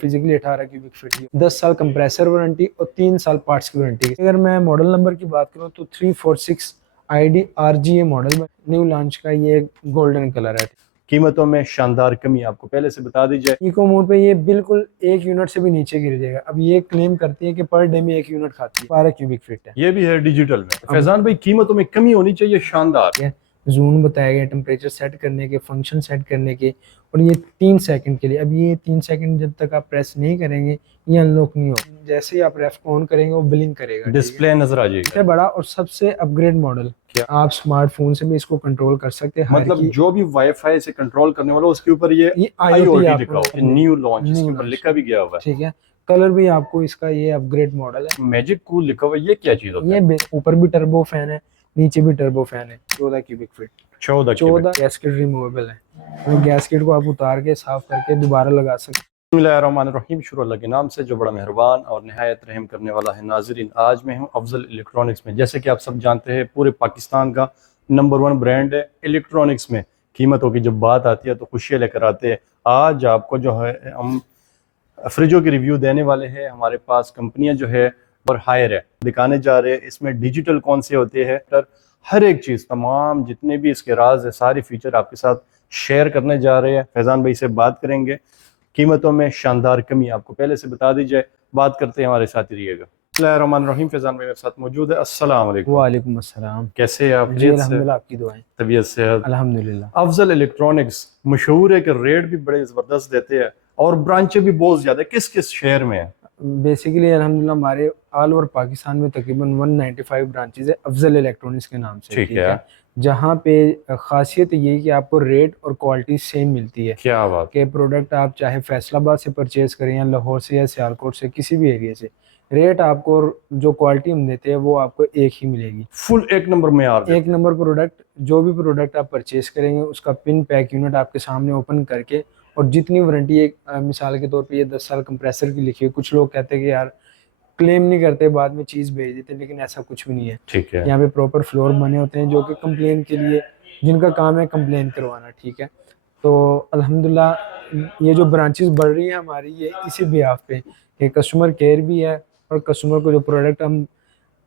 Physically 18 cubic feet की 10 साल compressor warranty और 3 साल पार्ट्स की वारंटी। अगर मैं मॉडल नंबर की बात करूं तो 346 ID RGA मॉडल में न्यू लॉन्च का ये गोल्डन कलर है। कीमतों में शानदार कमी आपको पहले से बता दी जाए। इको मोड पे ये बिल्कुल 1 यूनिट से भी नीचे गिर जाएगा। अब ये क्लेम करती है कि पर डे में 1 यूनिट खाती है। 12 क्यूबिक फीट है। ये भी है डिजिटल में। फैजान भाई कीमतों में कमी होनी चाहिए शानदार। जून बताया गया, टेम्परेचर सेट करने के, फंक्शन सेट करने के, और ये 3 सेकंड के लिए। अब ये 3 सेकंड जब तक आप प्रेस नहीं करेंगे ये अनलॉक नहीं होगा। जैसे ही आप रेफ को ऑन करेंगे वो ब्लिंक करेगा, डिस्प्ले नजर आ जाएगा। सबसे बड़ा और सबसे अपग्रेड मॉडल। क्या आप स्मार्टफोन से भी इसको कंट्रोल कर सकते हैं। मतलब जो भी वाईफाई से कंट्रोल करने वाला उसके ऊपर ये IoT लिखा हुआ है, न्यू लॉन्च, इसके ऊपर लिखा भी गया हुआ है। ठीक है, कलर भी आपको इसका ये अपग्रेड मॉडल है। मैजिक कूल लिखा हुआ है, ये क्या चीज होता है? ये ऊपर भी टर्बो फैन है, नीचे भी टर्बो फैन है। 14 क्यूबिक फीट, 14 गैस्केट रिमूवेबल है। तो गैस्केट को आप उतार के साफ करके दोबारा लगा सकते हैं। बिस्मिल्लाहिर्रहमानिर्रहीम, शुरू अल्लाह के नाम से जो बड़ा मेहरबान और निहायत रहम करने वाला है। नाजरीन, आज मैं हूं अफजल इलेक्ट्रॉनिक्स में। जैसे कि आप सब जानते हैं पूरे पाकिस्तान का नंबर 1 ब्रांड है इलेक्ट्रॉनिक्स में। कीमतों की जब बात आती है तो खुशियाँ लेकर आते हैं। आज आपको जो है हम फ्रिजों की रिव्यू देने वाले हैं। हमारे पास कंपनियां जो है और हायर है दिखाने जा रहे हैं। इसमें डिजिटल कौन से होते हैं, हर एक चीज़, तमाम जितने भी इसके राज है, सारी फीचर आपके साथ शेयर करने जा रहे हैं। फैजान भाई से बात करेंगे। कीमतों में शानदार कमी आपको पहले से बता दी जाए। बात करते हैं, हमारे साथ रहिएगा। बिस्मिल्लाहिर्रहमानिर्रहीम, फैजान भाई मेरे साथ मौजूद है। अस्सलाम वालेकुम। वालेकुम अस्सलाम। कैसे हैं आप? जी अल्हम्दुलिल्लाह, आपकी दुआएं। तबीयत सेहत? अल्हम्दुलिल्लाह। अफजल इलेक्ट्रॉनिक्स मशहूर है कि रेट भी बड़े ज़बरदस्त देते हैं और ब्रांचें भी बहुत ज़्यादा। किस किस शहर में है? बेसिकली अल्हम्दुलिल्लाह हमारे ऑल ओवर पाकिस्तान में तकरीबन 195 ब्रांचेज है अफजल इलेक्ट्रॉनिक्स के नाम से। ठीक है। जहाँ पे खासियत ये है कि आपको रेट और क्वालिटी सेम मिलती है। क्या बात के प्रोडक्ट आप चाहे फैसलाबाद से परचेज करें या लाहौर से या सियालकोट से, किसी भी एरिया से, रेट आपको जो क्वालिटी हम देते हैं वो आपको एक ही मिलेगी। फुल एक नंबर में यार, एक नंबर प्रोडक्ट। जो भी प्रोडक्ट आप परचेज करेंगे उसका पिन पैक यूनिट आपके सामने ओपन करके, और जितनी वारंटी एक मिसाल के तौर पे ये 10 साल कंप्रेसर की लिखी है। कुछ लोग कहते हैं कि यार क्लेम नहीं करते, बाद में चीज़ भेज देते, लेकिन ऐसा कुछ भी नहीं है। ठीक है। यहाँ पे प्रॉपर फ्लोर बने होते हैं जो कि कंप्लेन के लिए, जिनका काम है कंप्लेन करवाना। ठीक है, तो अल्हम्दुलिल्लाह ये जो ब्रांचेस बढ़ रही है हमारी, ये इसी बिहाफ पे कि कस्टमर केयर भी है और कस्टमर को जो प्रोडक्ट हम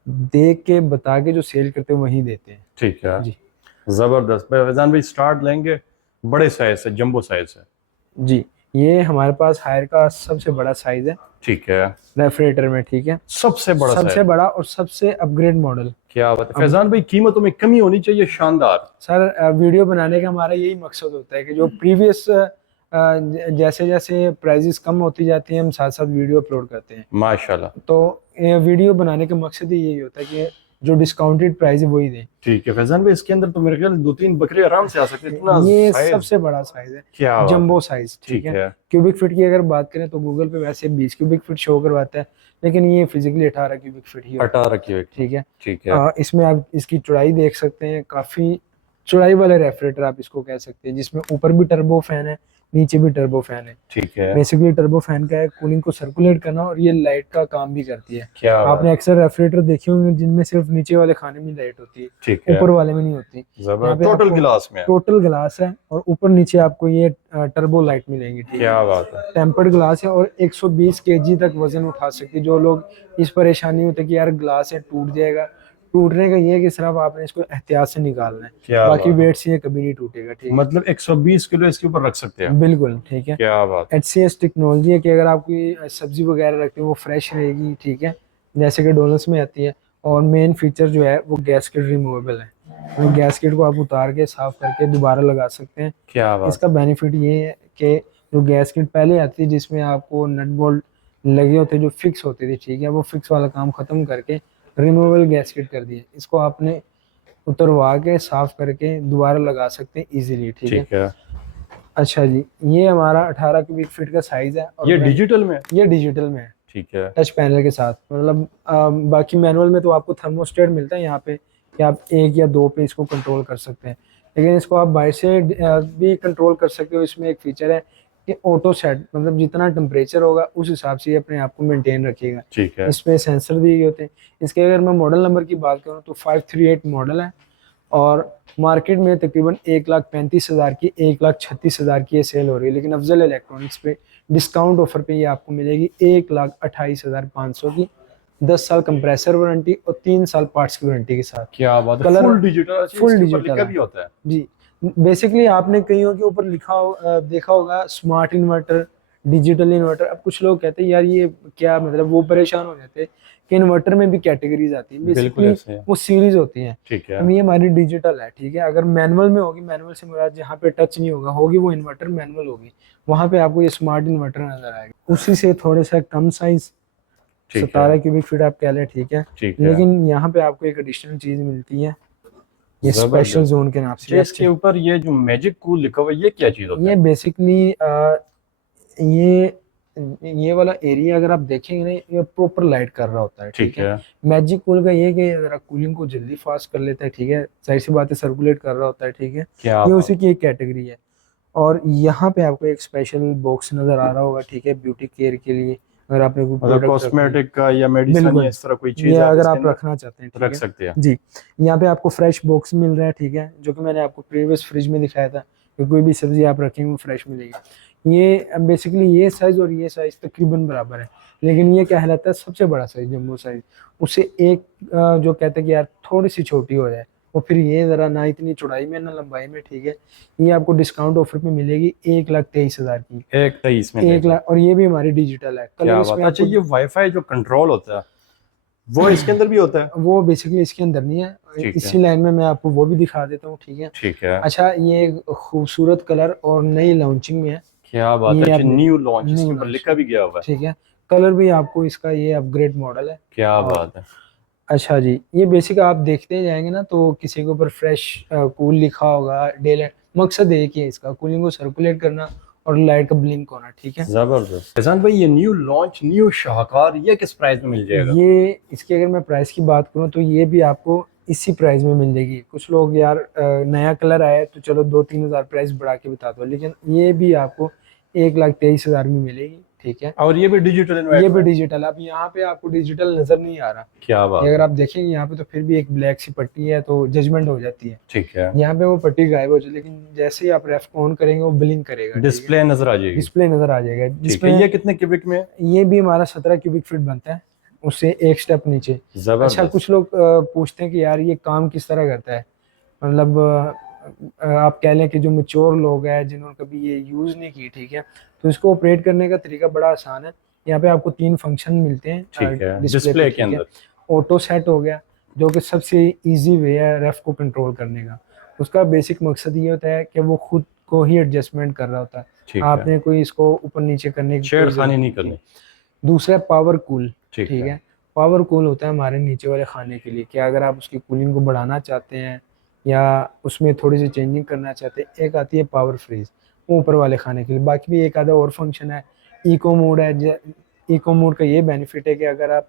देख के बता के जो सेल करते हैं वही देते हैं। ठीक है जी, जबरदस्त। फैजान भाई स्टार्ट लेंगे बड़े साइज से, जंबो साइज से। जी, ये हमारे पास हायर का सबसे बड़ा साइज है। ठीक है, रेफ्रिजरेटर में। ठीक है, सबसे बड़ा सबसे बड़ा और सबसे अपग्रेड मॉडल। क्या बात है फैजान भाई, कीमतों में कमी होनी चाहिए शानदार। सर वीडियो बनाने का हमारा यही मकसद होता है कि जो प्रीवियस जैसे जैसे प्राइजेस कम होती जाती हैं हम साथ साथ वीडियो अपलोड करते हैं माशाल्लाह। तो वीडियो बनाने का मकसद ही यही होता है कि जो डिस्काउंटेड प्राइस है वही दें। ठीक है फैजान भाई, इसके अंदर तो मेरे ख्याल 2-3 बकरे आराम से आ सकते हैं। ये सबसे बड़ा साइज है, क्या जंबो साइज। ठीक है, क्यूबिक फीट की अगर बात करें तो गूगल पे वैसे 20 क्यूबिक फीट शो करवाता है, लेकिन ये फिजिकली 18 क्यूबिक फीट ही 18 क्यूबिक। ठीक है। ठीक है, इसमें आप इसकी चौड़ाई देख सकते हैं, काफी चौड़ाई वाला रेफ्रिजरेटर आप इसको कह सकते हैं, जिसमें ऊपर भी टर्बो फैन है, नीचे भी टर्बो फैन है। ठीक है। बेसिकली टर्बो फैन का है कूलिंग को सर्कुलेट करना, और ये लाइट का काम भी करती है। क्या आपने अक्सर रेफ्रिजरेटर देखे होंगे जिनमें सिर्फ नीचे वाले खाने में लाइट होती है, ठीक है, ऊपर वाले में नहीं होती। टोटल ग्लास में, टोटल ग्लास है, और ऊपर नीचे आपको ये टर्बो लाइट मिलेंगी। क्या बात है। टेम्पर्ड ग्लास है और 120 केजी तक वजन उठा सकती है। जो लोग इस परेशानी होती है कि यार ग्लास है टूट जाएगा, टूटने का ये है कि सिर्फ आपने इसको एहतियात से निकालना है, बाकी वेट से ये कभी नहीं टूटेगा। ठीक है, मतलब 120 किलो इसके ऊपर रख सकते हैं। बिल्कुल। ठीक है, क्या बात। HCS टेक्नोलॉजी है कि अगर आप कोई सब्जी वगैरह रखते हो वो फ्रेश रहेगी। ठीक है, जैसे कि डोनल्स में आती है। और मेन फीचर जो है वो गैस्केट रिमूवेबल है, तो गैस्केट को आप उतार के साफ करके दोबारा लगा सकते हैं। क्या बात। इसका बेनिफिट ये है कि जो गैस्केट पहले आती है जिसमें आपको नट बोल्ट लगे होते जो फिक्स होते थे, ठीक है, वो फिक्स वाला काम खत्म करके रिमूवेबल गैस्केट कर दिए। इसको आपने उतरवा के साफ करके दोबारा लगा सकते हैं इजीली। ठीक है। अच्छा जी, ये हमारा 18 क्यूबिक फीट का साइज है, और ये डिजिटल में? ये डिजिटल में है। ठीक है, टच पैनल के साथ। मतलब बाकी मैनुअल में तो आपको थर्मोस्टेट मिलता है यहाँ पे कि आप 1 या 2 पे इसको कंट्रोल कर सकते हैं, लेकिन इसको आप बाहर से भी कंट्रोल कर सकते हो। इसमें एक फीचर है कि ऑटो सेट, मतलब जितना टेम्परेचर होगा उस हिसाब से ये अपने आप को मेंटेन रखेगा। ठीक है। इसमें सेंसर दिए गए होते हैं। इसके अगर मैं मॉडल नंबर की बात करूँ तो 538 मॉडल है, और मार्केट में तकरीबन 1,35,000 की, 1,36,000 की ये सेल हो रही है, लेकिन अफजल इलेक्ट्रॉनिक्स पे डिस्काउंट ऑफर पे ये आपको मिलेगी 1,28,500 की, 10 साल कंप्रेसर वारंटी और 3 साल पार्ट्स की वारंटी के साथ। क्या बात है, कलर फुल डिजिटल, फुल इसके ऊपर डिजिटल लिखा है भी होता है। जी। बेसिकली आपने कईयों के ऊपर देखा होगा स्मार्ट इन्वर्टर, डिजिटल इन्वर्टर। अब कुछ लोग कहते हैं यार ये क्या मतलब, वो परेशान हो जाते हैं कि इन्वर्टर में भी कैटेगरीज आती है। बिल्कुल बेसिकली ऐसे है। वो सीरीज होती है। ठीक है। अब ये हमारी डिजिटल है, ठीक है। अगर मैनुअल में होगी, मैनुअल से मुराद जहाँ पे टच नहीं होगा, होगी वो इन्वर्टर मैनुअल होगी, वहां पे आपको ये स्मार्ट इन्वर्टर नजर आएगा। उसी से थोड़े सा कम साइज, ठीक है। 17 क्यूबिक फीट आप कह लें, ठीक है। ठीक है। लेकिन यहाँ पे आपको एक एडिशनल चीज मिलती है, ये स्पेशल जबरदस्त। जोन के नाम से। जो इसके ऊपर ये जो मैजिक कूल लिखा हुआ है, ये क्या चीज होता ये है? बेसिकली ये ये वाला एरिया अगर आप देखेंगे ना, ये प्रॉपर लाइट कर रहा होता है, ठीक ठीक है। है। मैजिक कूल का ये है कि अगर कूलिंग को जल्दी फास्ट कर लेता है, ठीक है, जाहिर सी बात है सर्कुलेट कर रहा होता है, ठीक है। क्या ये बात। उसी की एक कैटेगरी है। और यहाँ पे आपको एक स्पेशल बॉक्स नजर आ रहा होगा, ठीक है, ब्यूटी केयर के लिए। अगर आपने कोई मतलब प्रोडक्ट रखना है, कॉस्मेटिक का या मेडिसिन या बिल्कुल, इस तरह कोई ये चीज आप अगर इसके आप अंदर रखना चाहते हैं, ठीक रख है सकते हैं। जी। यहाँ पे आपको फ्रेश बॉक्स मिल रहा है, ठीक है, जो कि मैंने आपको प्रीवियस फ्रिज में दिखाया था कि कोई भी सब्जी आप रखेंगे वो फ्रेश मिलेगी। ये बेसिकली ये साइज और ये साइज तकरीबन बराबर है, लेकिन ये कहलाता है सबसे बड़ा साइज, जम्बो साइज। उससे एक जो कहते हैं कि यार थोड़ी सी छोटी हो जाए, और फिर ये जरा ना इतनी चौड़ाई में ना लंबाई में, ठीक है। ये आपको डिस्काउंट ऑफर पे मिलेगी 1,23,000 की। 1,23 में 1 लाख, और ये भी हमारी डिजिटल है। कलर क्या इसमें बात। अच्छा, आपको ये वाईफाई जो कंट्रोल होता है वो इसके अंदर भी होता है? वो बेसिकली इसके अंदर नहीं है, ठीक है। इसी लाइन में मैं आपको वो भी दिखा देता हूँ, ठीक है। ठीक है। अच्छा, ये एक खूबसूरत कलर और नई लॉन्चिंग में है। क्या बात है। ये अच्छा, आप न्यू लॉन्च, न्यू इसके ऊपर लॉन्च, लिखा भी गया हुआ है। ठीक है। कलर भी आपको इसका ये अपग्रेड मॉडल है। क्या और बात है। अच्छा जी, ये बेसिक आप देखते जाएंगे ना तो किसी के ऊपर फ्रेश कूल लिखा होगा, डे लाइट, मकसद एक ही है इसका, कूलिंग को सर्कुलेट करना और लाइट का ब्लिंक होना, ठीक है। जबरदस्त। एहसान भाई, ये न्यू लॉन्च, न्यू शाहकार, ये किस प्राइस में मिल जाएगा? ये इसकी अगर मैं प्राइस की बात करूँ तो ये भी आपको इसी प्राइस में मिल जाएगी। कुछ लोग यार नया कलर आया है तो चलो 2-3 हज़ार प्राइस बढ़ा के बता दो, लेकिन ये भी आपको 1,23,000 में मिलेगी, ठीक है। और ये भी डिजिटल ये इन्वर्टर भी है? डिजिटल। अब यहाँ पे आपको डिजिटल नजर नहीं आ रहा, क्या ये बात अगर है। आप देखेंगे यहाँ पे तो फिर भी एक ब्लैक सी पट्टी है, तो जजमेंट हो जाती है। ठीक है। यहाँ पे वो पट्टी गायब हो जाती है, लेकिन जैसे ही आप रेफ को ऑन करेंगे वो ब्लिंक करेगा, ठीक है। डिस्प्ले नजर आ जाएगी। डिस्प्ले नजर आ जाएगा, ठीक है। जिसमें ये कितने क्यूबिक में है? ये भी हमारा 17 क्यूबिक फीट बनता है, उससे एक स्टेप नीचे। अच्छा, जबरदस्त। कुछ लोग पूछते हैं कि यार ये काम किस तरह करता है, मतलब आप कह लें कि जो मेच्योर लोग हैं जिन्होंने कभी ये यूज़ नहीं की, ठीक है, तो इसको ऑपरेट करने का तरीका बड़ा आसान है। यहाँ पे आपको 3 फंक्शन मिलते हैं ठीक है। डिस्प्ले पे, डिस्प्ले के ठीक है। अंदर। ऑटो सेट हो गया, जो कि सबसे इजी वे है रेफ को कंट्रोल करने का। उसका बेसिक मकसद ये होता है कि वो खुद को ही एडजस्टमेंट कर रहा होता है, ठीक है। आपने कोई इसको ऊपर नीचे करने की कोई छेड़खानी जरूरत नहीं नहीं करनी। है। दूसरा पावर कूल, ठीक ठीक है। है। पावर कूल होता है हमारे नीचे वाले खाने के लिए, कि अगर आप उसकी कूलिंग को बढ़ाना चाहते हैं या उसमें थोड़ी सी चेंजिंग करना चाहते हैं। एक आती है पावर फ्रीज, वो ऊपर वाले खाने के लिए। बाकी भी एक आधा और फंक्शन है, इको मोड है। इको मोड का ये बेनिफिट है कि अगर आप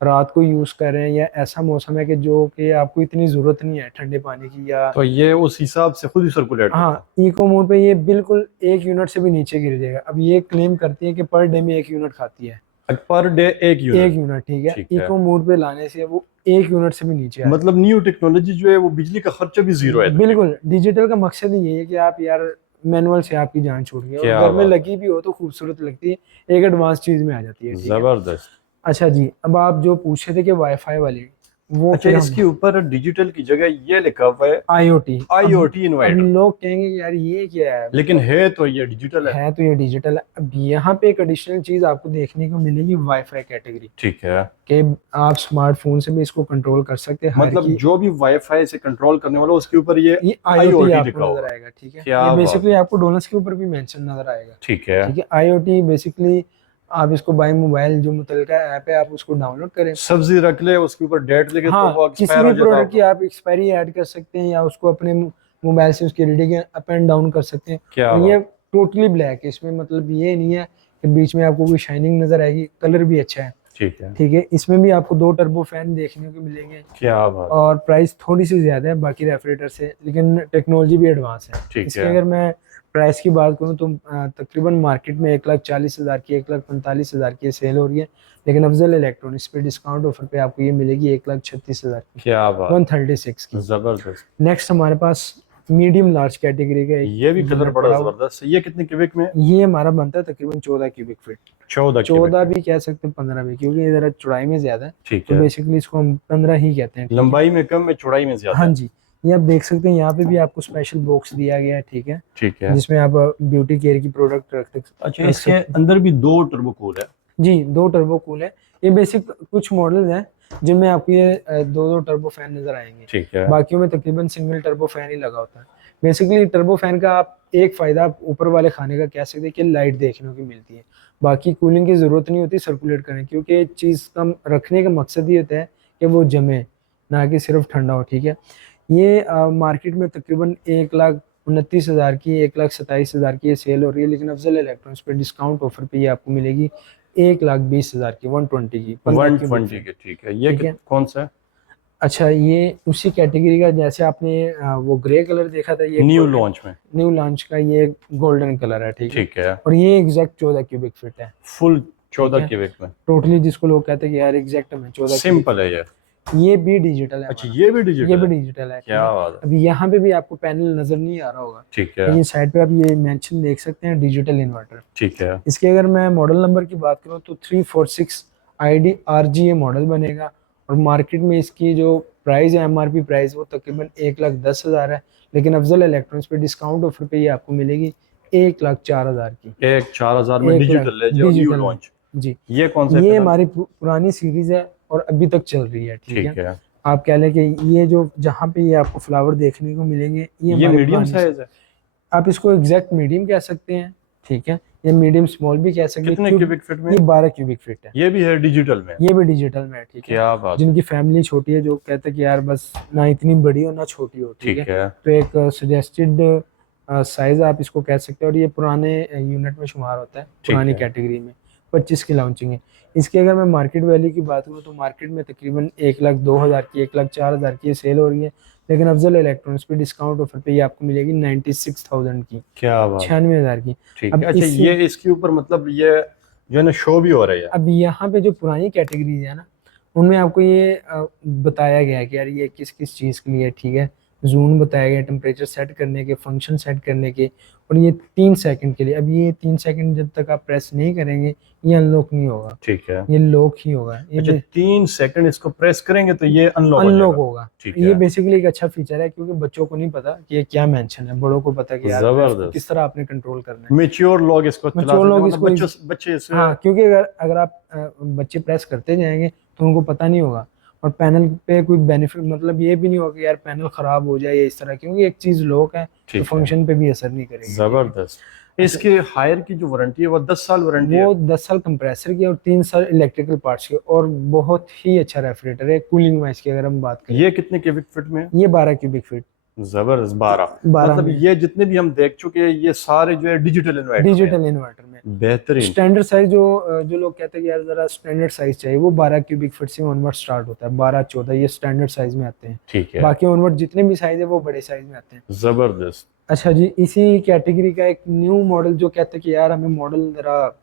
रात को यूज़ कर रहे हैं या ऐसा मौसम है कि जो कि आपको इतनी ज़रूरत नहीं है ठंडे पानी की, या तो ये उस हिसाब से खुद ही सर्कुलेट करता हाँ, इको मोड पे ये बिल्कुल 1 यूनिट से भी नीचे गिर जाएगा। अब ये क्लेम करती है कि पर डे में 1 यूनिट खाती है, है। Per day 1 unit. 1 यूनिट, ठीक है। ठीक है। इको मोड पे लाने से वो 1 यूनिट से भी नीचे आ मतलब न्यू टेक्नोलॉजी जो है वो बिजली का खर्चा भी जीरो है जाएगा। बिल्कुल, डिजिटल का मकसद ही ये है कि आप यार मैनुअल से आपकी जान छूट गई, और क्या घर में बात है। लगी भी हो तो खूबसूरत लगती है, एक एडवांस चीज में आ जाती है, ठीक है। जबरदस्त। अच्छा जी, अब आप जो पूछे थे कि वाईफाई वाली, वो अच्छा, फिर इसके हम ऊपर डिजिटल की जगह ये लिखा हुआ है IoT। IoT अब इन्वर्टर, लोग कहेंगे कि यार ये क्या है, लेकिन मतलब है तो ये डिजिटल है। है तो ये डिजिटल है। अब यहाँ पे एक एडिशनल चीज आपको देखने को मिलेगी, वाईफाई कैटेगरी, ठीक है। कि आप स्मार्टफोन से भी इसको कंट्रोल कर सकते हैं हर मतलब की। जो भी वाईफाई से कंट्रोल करने वाला उसके ऊपर ये ये IoT IoT आपको लिखा नजर होगा। आएगा, ठीक है। क्या ये बात बेसिकली है। आपको डोनट्स के ऊपर भी मेंशन नजर आएगा, ठीक है। ठीक है। IoT बेसिकली आप इसको बाय मोबाइल जो मुतलका ऐप है आप उसको डाउनलोड करें। सब्जी रख ले, उसके ऊपर डेट लिखे तो वो हाँ, किसी एक्सपायर भी हो जाता प्रोडक्ट की होगा। आप एक्सपायरी ऐड कर सकते हैं, या उसको अपने मोबाइल से उसकी रीडिंग अप एंड डाउन कर सकते हैं। क्या और ये बात। टोटली ब्लैक है, इसमें मतलब ये नहीं है कि बीच में आपको कोई शाइनिंग नजर आएगी। कलर भी अच्छा है, ठीक है। ठीक है। इसमें भी आपको 2 टर्बो फैन देखने को मिलेंगे, क्या बात। और प्राइस थोड़ी सी ज़्यादा है बाकी रेफ्रिजरेटर से, लेकिन टेक्नोलॉजी भी एडवांस है। ठीक इसकी है। अगर मैं प्राइस की बात करूँ तो तकरीबन मार्केट में 1,40,000 की, 1,45,000 की सेल हो रही है, लेकिन अफजल इलेक्ट्रॉनिक्स पे डिस्काउंट ऑफर पे आपको ये मिलेगी 1,36,000 की, क्या बात। 136 की। जबरदस्त। नेक्स्ट हमारे पास मीडियम लार्ज कैटेगरी का एक ये भी कलर यूनिट बड़ा पड़ा हुआ। जबरदस्त है। ये कितने क्यूबिक में? ये हमारा बनता है तकरीबन 14 क्यूबिक फीट। 14 14 क्यूबिक। भी कह सकते हैं, 15 भी, क्योंकि ये जरा चौड़ाई में ज्यादा है, ठीक तो है। बेसिकली इसको हम 15 ही कहते हैं। ठीक है, लंबाई में कम है, चौड़ाई में ज्यादा हाँ है। जी। ये आप देख सकते हैं, यहाँ पे भी आपको स्पेशल बॉक्स दिया गया है। ठीक है, ठीक है। जिसमें आप ब्यूटी केयर की प्रोडक्ट अच्छा, रख इसके सकते हैं। अंदर भी 2 टर्बो कूल है। जी, 2 टर्बो कूल है। ये बेसिक कुछ मॉडल्स हैं जिनमें आपको ये 2 टर्बो फैन नजर आएंगे। ठीक है। बाकियों में तकरीबन सिंगल टर्बो फैन ही लगा होता है। बेसिकली टर्बो फैन का आप एक फायदा आप ऊपर वाले खाने का कह सकते हैं कि लाइट देखने की मिलती है। बाकी कूलिंग की जरूरत नहीं होती सर्कुलेट करने की, क्योंकि चीज का रखने का मकसद ही होता है कि वो जमे, ना कि सिर्फ ठंडा हो। ठीक है, ये मार्केट में तकरीबन 1,29,000 की, 1,27,000 की ये सेल हो रही है, लेकिन अफजल इलेक्ट्रॉनिक्स पे डिस्काउंट ऑफर पे ये आपको मिलेगी 1,20,000 की, 120 की, 15 की 120 के। ठीक है। ये ठीक है। कौन सा है? अच्छा, ये उसी कैटेगरी का, जैसे आपने वो ग्रे कलर देखा था, ये न्यू लॉन्च में। न्यू लॉन्च का ये गोल्डन कलर है। ठीक है, ठीक है। और ये एग्जैक्ट 14 क्यूबिक फीट है। फुल ठीक 14 है, क्यूबिक में। टोटली, जिसको लोग कहते हैं कि यार एग्जैक्ट में 14 क्यूबिक। सिंपल है ये। ये भी डिजिटल है अच्छा, हमारा। ये भी ये डिजिटल भी है। डिजिटल है। ठीक क्या है, बात है। अभी यहाँ पे भी आपको पैनल नजर नहीं आ रहा होगा, ठीक है। लेकिन साइड पे आप ये मेंशन देख सकते हैं, डिजिटल इन्वर्टर। ठीक है। इसके अगर मैं मॉडल नंबर की बात करूँ तो 346 ID RG ये मॉडल बनेगा, और मार्केट में इसकी जो प्राइस है, MRP प्राइस, वो तकरीबन 1,10,000 है, लेकिन अफजल इलेक्ट्रॉनिक्स पे डिस्काउंट ऑफर पे ये आपको मिलेगी 1,04,000 की। 1,04,000 में 1,00,000 डिजिटल है जो न्यू डिजिटल में। लॉन्च। जी, ये कौन सा है ये पैनल? हमारी पुरानी सीरीज है और अभी तक चल रही है। ठीक है, ठीक है। आप कह लें कि ये जो जहाँ पे ये आपको फ्लावर देखने को मिलेंगे, ये ये हमारी मीडियम पुरानी, साइज है। आप इसको एग्जैक्ट मीडियम कह सकते हैं। ठीक है, ये मीडियम स्मॉल भी कह सकते हैं, कितने क्योंकि क्यूबिक फीट में? ये 12 क्यूबिक फीट है। ये भी है डिजिटल में। ये भी डिजिटल में है। ठीक है, क्या बात है। जिनकी फैमिली छोटी है, जो कहते हैं कि यार बस ना इतनी बड़ी हो ना छोटी हो। ठीक ठीक है, है। तो एक सजेस्टेड साइज आप इसको कह सकते हैं, और ये पुराने यूनिट में शुमार होता है, ठीक पुरानी है। कैटेगरी में। 25 की लॉन्चिंग है। इसकी अगर मैं मार्केट वैल्यू की बात करूँ तो मार्केट में तकरीबन 1,02,000 की, 1,04,000 की ये सेल हो रही है, लेकिन अफजल इलेक्ट्रॉनिक्स पे डिस्काउंट ऑफर पे ये आपको मिलेगी 96,000 की, क्या बात। 96,000 की। ठीक है। अब अच्छा, इससे ये इसके ऊपर मतलब ये जो है ना शो भी हो रही है। अब यहाँ पे जो पुरानी कैटेगरीज है ना, उनमें आपको ये बताया गया है कि यार ये किस किस चीज़ के लिए है। ठीक है, जून बताया गया, टेम्परेचर सेट करने के, फंक्शन सेट करने के, और ये 3 सेकंड के लिए। अब ये 3 सेकंड जब तक आप प्रेस नहीं करेंगे, ये अनलॉक नहीं होगा, ठीक है। ये लॉक ही होगा। अच्छा, ये 3 सेकंड इसको प्रेस करेंगे तो ये अनलॉक हो अनलॉक जाएगा। होगा। ठीक ये है। बेसिकली एक अच्छा फीचर है, क्योंकि बच्चों को नहीं पता कि ये क्या मेंशन है, बड़ों को पता कि यार मैं इसको जबरदस्त। किस तरह आपने कंट्रोल करना है। मेच्योर लोग इसको चला मैच्योर सकते हैं, लोग मतलब इसको बच्चे इसे। हाँ, क्योंकि अगर अगर आप बच्चे प्रेस करते जाएंगे तो उनको पता नहीं होगा, और पैनल पे कोई बेनिफिट, मतलब ये भी नहीं होगा कि यार पैनल खराब हो जाए या इस तरह, क्योंकि एक चीज लॉक है तो ठीक है। फंक्शन पे भी असर नहीं करेगी। ठीक है, जबरदस्त। अच्छा, इसके हायर की जो वारंटी है वो 10 साल वारंटी है। वो 10 साल कंप्रेसर की और 3 साल इलेक्ट्रिकल पार्ट्स की, और बहुत ही अच्छा रेफ्रिजरेटर है। कूलिंग वाइज की अगर हम बात करें, ये कितने क्यूबिक फीट में है? ये 12 क्यूबिक फीट। जबरदस्त। 12 12 मतलब में ये जितने भी हम देख चुके हैं ये सारे जो है डिजिटल इन्वर्टर में है। डिजिटल इन्वर्टर में बेहतरीन। स्टैंडर्ड साइज जो लोग कहते हैं कि यार जरा स्टैंडर्ड साइज चाहिए, वो 12 क्यूबिक फीट से ऑनवर्ड स्टार्ट होता है। 12-14 ये स्टैंडर्ड साइज में आते हैं। ठीक है। बाकी ऑनवर्ड जितने भी साइज है वो बड़े साइज में आते हैं। जबरदस्त। अच्छा जी, इसी कैटेगरी का एक न्यू मॉडल जो कहते हैं कि यार हमें मॉडल जरा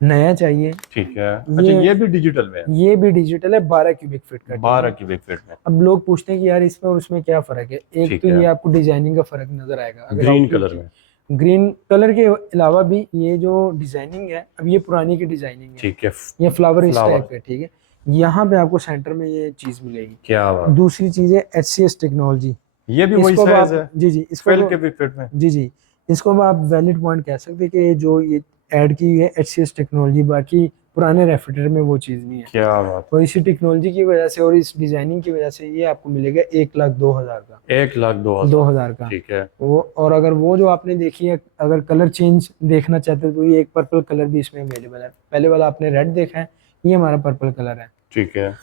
नया चाहिए, ठीक है। अच्छा, ये भी डिजिटल में है। ये भी डिजिटल है, 12 क्यूबिक फीट का। ठीक 12 है, क्यूबिक फीट में। अब लोग पूछते हैं कि यार इसमें और उसमें क्या फर्क है। एक ठीक तो है। ये आपको डिजाइनिंग का फर्क नजर आएगा, अगर ग्रीन आउटलुक कलर में। ग्रीन कलर के अलावा भी ये जो डिजाइनिंग है, अब ये पुरानी की डिजाइनिंग है, ठीक है। ये फ्लावर इस फ्लावर। टाइप का। ठीक है, यहाँ पे आपको सेंटर में ये चीज मिलेगी। क्या बात। दूसरी चीज है HCS टेक्नोलॉजी। ये भी वही इसको अब साइज आप है। जी 12 इसको क्यूबिक फीट में। जी इसको अब आप वैलिड पॉइंट कह सकते हैं कि जो ये ऐड की हुई है HCS टेक्नोलॉजी, बाकी पुराने रेफ्रिजरेटर में वो चीज़ नहीं है। क्या बात। और इसी टेक्नोलॉजी की वजह से और इस डिजाइनिंग की वजह से ये आपको मिलेगा 1,02,000 का। 1,02,000 का ठीक है। वो, और अगर वो जो आपने देखी है, अगर कलर चेंज देखना चाहते हो तो ये एक पर्पल कलर भी इसमें अवेलेबल है। पहले वाला आपने रेड देखा है, ये हमारा पर्पल कलर है। ठीक है।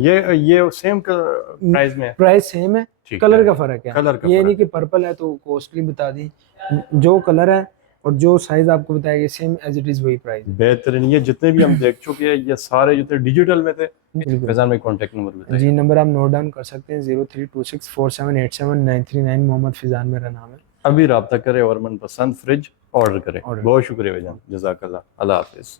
ये सेम प्राइस में है। प्राइस सेम है, ठीक कलर है। का फर्क है। कलर का ये फर्क नहीं कि है। पर्पल है तो कॉस्टली बता दी, जो कलर है और जो साइज आपको बताया गया सेम एज इट इज वही प्राइस है। बेहतरीन। ये जितने भी हम देख चुके हैं ये सारे जो थे डिजिटल में थे। बिल्कुल फैजान में कॉन्टेक्ट नंबर जी, बताइए। नंबर आप नोट डाउन कर सकते हैं 03264787 मोहम्मद फिजान मेरा नाम है। अभी रब्ता करें और मनपसंद फ्रिज ऑर्डर करें। ऑर्डर बहुत शुक्रिया भाईजान, जज़ाकल्लाह। अल्लाह हाफिज़।